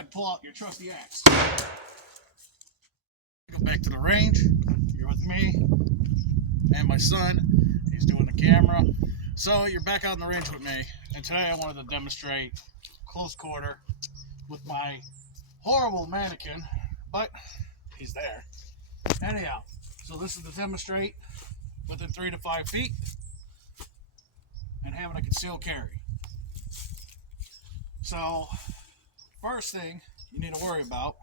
ahead and pull out your trusty axe. Go back to the range. You're with me and my son. He's doing the camera. So you're back out in the range with me. And today I wanted to demonstrate close quarter with my horrible mannequin, but he's there. Anyhow, so this is to demonstrate within 3 to 5 feet and having a concealed carry. So first thing you need to worry about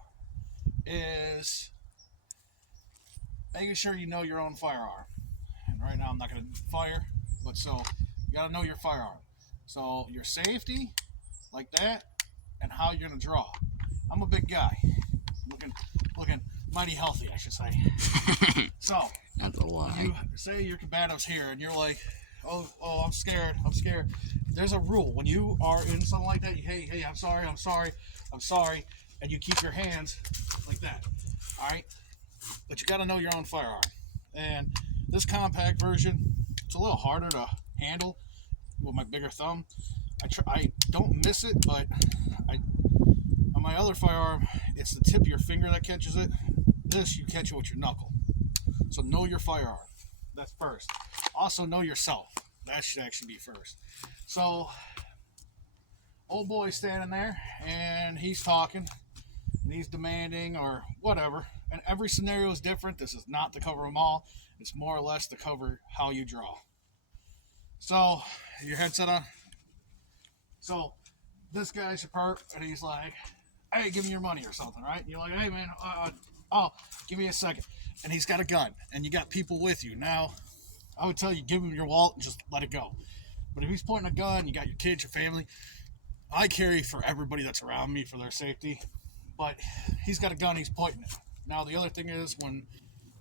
is making sure you know your own firearm. And right now I'm not going to fire, but so you got to know your firearm. So your safety, like that, and how you're going to draw. I'm a big guy, looking mighty healthy, I should say. So you say your combative's here, and you're like, oh, I'm scared. There's a rule when you are in something like that. Hey, I'm sorry, and you keep your hands like that. All right, but you got to know your own firearm. And this compact version, it's a little harder to handle with my bigger thumb. I don't miss it, but on my other firearm, it's the tip of your finger that catches it. This, you catch it with your knuckle. So know your firearm. That's first. Also know yourself. That should actually be first. So, old boy's standing there, and he's talking, and he's demanding, or whatever. And every scenario is different. This is not to cover them all. It's more or less to cover how you draw. So, your headset on. So, this guy's your perp, and he's like, hey, give me your money or something, right? And you're like, hey, man, give me a second. And he's got a gun, and you got people with you. Now, I would tell you, give him your wallet and just let it go. But if he's pointing a gun, you got your kids, your family. I carry for everybody that's around me for their safety. But he's got a gun, he's pointing it. Now, the other thing is, when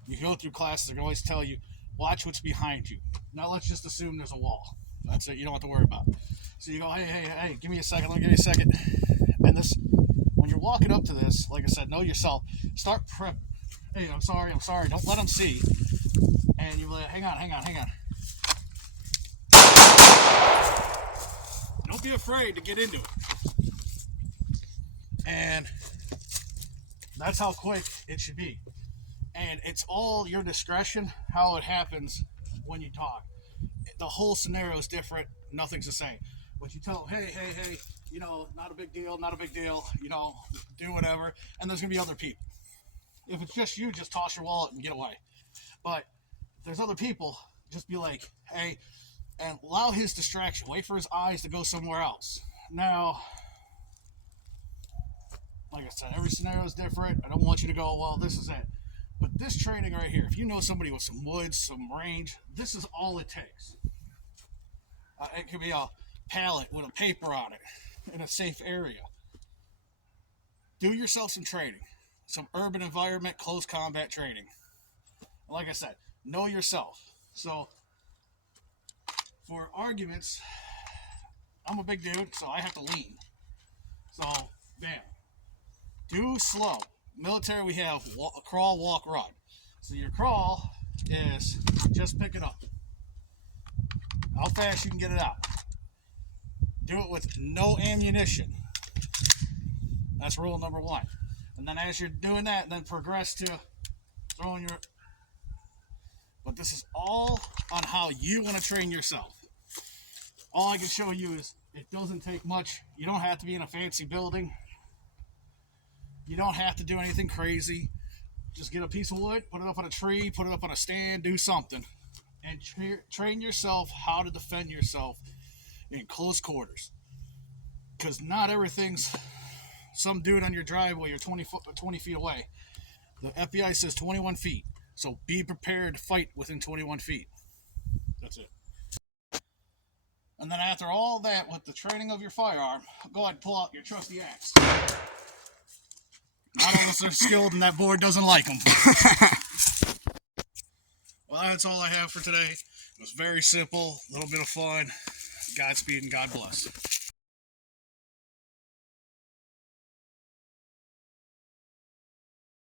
you go through classes, they're going to always tell you, watch what's behind you. Now, let's just assume there's a wall. That's it. You don't have to worry about it. So you go, hey, give me a second. Let me give you a second. And this, when you're walking up to this, like I said, know yourself. Start prep. Hey, I'm sorry. Don't let them see. And you're like, hang on. Don't be afraid to get into it. And that's how quick it should be. And it's all your discretion how it happens when you talk. The whole scenario is different. Nothing's the same. But you tell them, hey, not a big deal, do whatever. And there's going to be other people. If it's just you, just toss your wallet and get away. But if there's other people, just be like, hey, and allow his distraction. Wait for his eyes to go somewhere else. Now, like I said, every scenario is different. I don't want you to go, well, this is it. But this training right here, if you know somebody with some woods, some range, this is all it takes. It could be a pallet with a paper on it in a safe area. Do yourself some training. Some urban environment, close combat training. Like I said, know yourself. So, for arguments, I'm a big dude, so I have to lean. So, bam. Do slow. Military, we have crawl, walk, run. So your crawl is just pick it up. How fast you can get it out. Do it with no ammunition. That's rule number 1. And then as you're doing that, then progress to throwing your... But this is all on how you want to train yourself. All I can show you is it doesn't take much. You don't have to be in a fancy building. You don't have to do anything crazy. Just get a piece of wood, put it up on a tree, put it up on a stand, do something. And train yourself how to defend yourself in close quarters. Because not everything's some dude on your driveway or 20 feet away. The FBI says 21 feet. So be prepared to fight within 21 feet. That's it. And then after all that, with the training of your firearm, go ahead and pull out your trusty axe. Not all of us are skilled, and that board doesn't like them. Well, that's all I have for today. It was very simple, a little bit of fun. Godspeed and God bless.